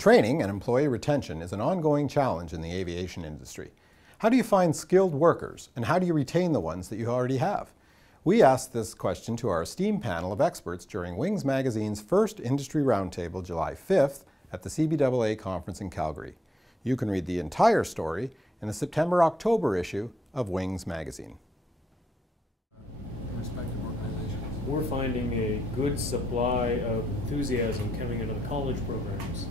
Training and employee retention is an ongoing challenge in the aviation industry. How do you find skilled workers, and how do you retain the ones that you already have? We asked this question to our esteemed panel of experts during Wings Magazine's first Industry Roundtable July 5th at the CBAA conference in Calgary. You can read the entire story in the September-October issue of Wings Magazine. We're finding a good supply of enthusiasm coming into the college programs.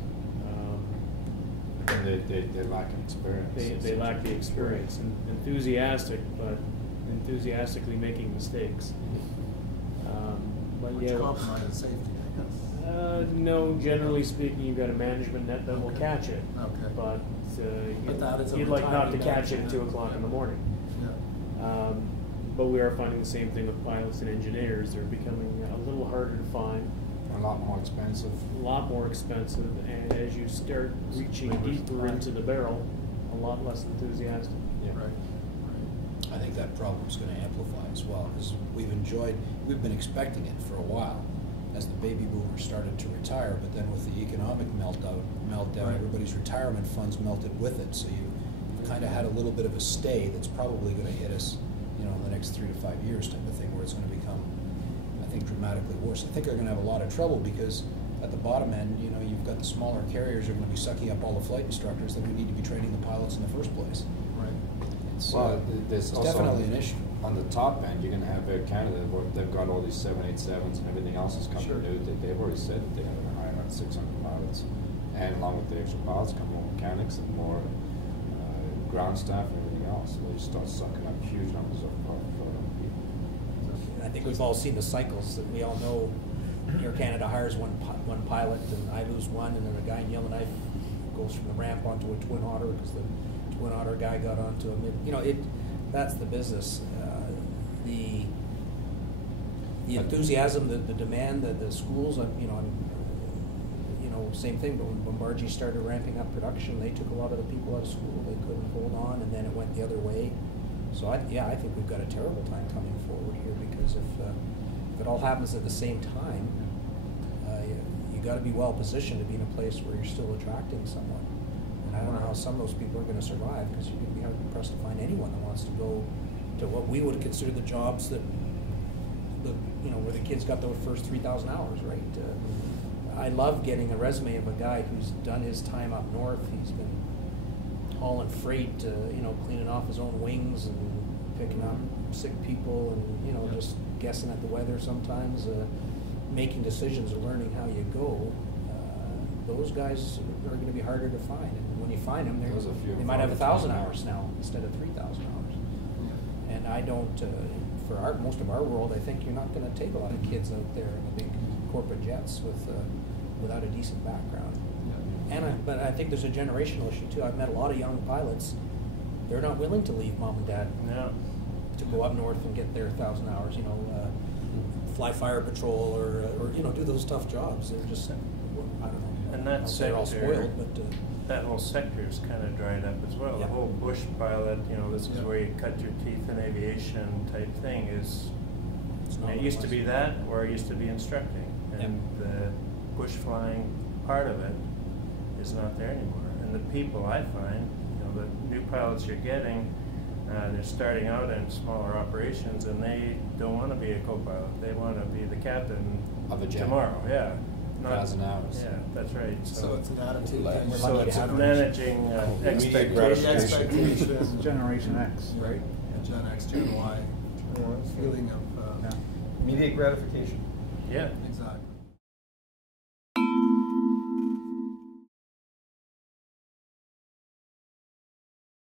They lack experience. They lack the experience. And enthusiastic, but enthusiastically making mistakes. Which compromises safety, I guess. No, generally speaking, you've got a management net that will catch it. Okay. But that is a you'd like not to retirement catch it at net. 2 o'clock in the morning. Yeah. But we are finding the same thing with pilots and engineers. They're becoming a little harder to find. A lot more expensive. A lot more expensive, and as you start reaching deeper into the barrel, a lot less enthusiastic. Yeah. Right. I think that problem's going to amplify as well, because we've been expecting it for a while as the baby boomers started to retire, but then with the economic meltdown, Right. everybody's retirement funds melted with it, so you've kind of had a little bit of a stay that's probably going to hit us, in the next 3 to 5 years type of thing, where it's going to become, I think, dramatically worse. I think they're going to have a lot of trouble because at the bottom end, you've got the smaller carriers are going to be sucking up all the flight instructors that we need to be training the pilots in the first place. Right. It's definitely an issue. On the top end, you're going to have Air Canada, where they've got all these 787s and everything else is coming Sure. new. They've already said that they're going to hire about 600 pilots. And along with the extra pilots come more mechanics and more ground staff and everything else. So they just start sucking up huge numbers of people. I think we've all seen the cycles that we all know. Air Canada hires one pilot, and I lose one, and then a guy in Yellowknife goes from the ramp onto a Twin Otter because the Twin Otter guy got onto a mid. That's the business. The enthusiasm, the demand, the schools. Same thing. But when Bombardier started ramping up production, they took a lot of the people out of school. They couldn't hold on, and then it went the other way. So I think we've got a terrible time coming forward here, because if it all happens at the same time, you got to be well positioned to be in a place where you're still attracting someone. And I don't know how some of those people are going to survive, because you're going to be hard pressed to find anyone that wants to go to what we would consider the jobs that where the kids got the first 3,000 hours, right? I love getting a resume of a guy who's done his time up north. He's been hauling freight, cleaning off his own wings and picking up sick people, and just guessing at the weather sometimes, making decisions or learning how you go. Those guys are going to be harder to find, and when you find them, they might have 1,000 hours now instead of 3,000 hours. And I don't, for most of our world, I think you're not going to take a lot of kids out there in the big corporate jets without a decent background. But I think there's a generational issue too. I've met a lot of young pilots. They're not willing to leave mom and dad to go up north and get their 1,000 hours. Fly fire patrol or do those tough jobs. They're just, I don't know. And that they're all spoiled, but that whole sector is kind of dried up as well. Yeah. The whole bush pilot, this is where you cut your teeth in aviation type thing is. It used to be that, or it used to be instructing, and the bush flying part of it is not there anymore. And the people I find, the new pilots you're getting, they're starting out in smaller operations, and they don't want to be a co-pilot. They want to be the captain of a jet tomorrow. Yeah, 1,000 hours. Yeah, that's right. So it's an attitude. So it's managing expectations. Generation X. Right. Gen X, Gen Y. Feeling of immediate gratification. Yeah. Exactly.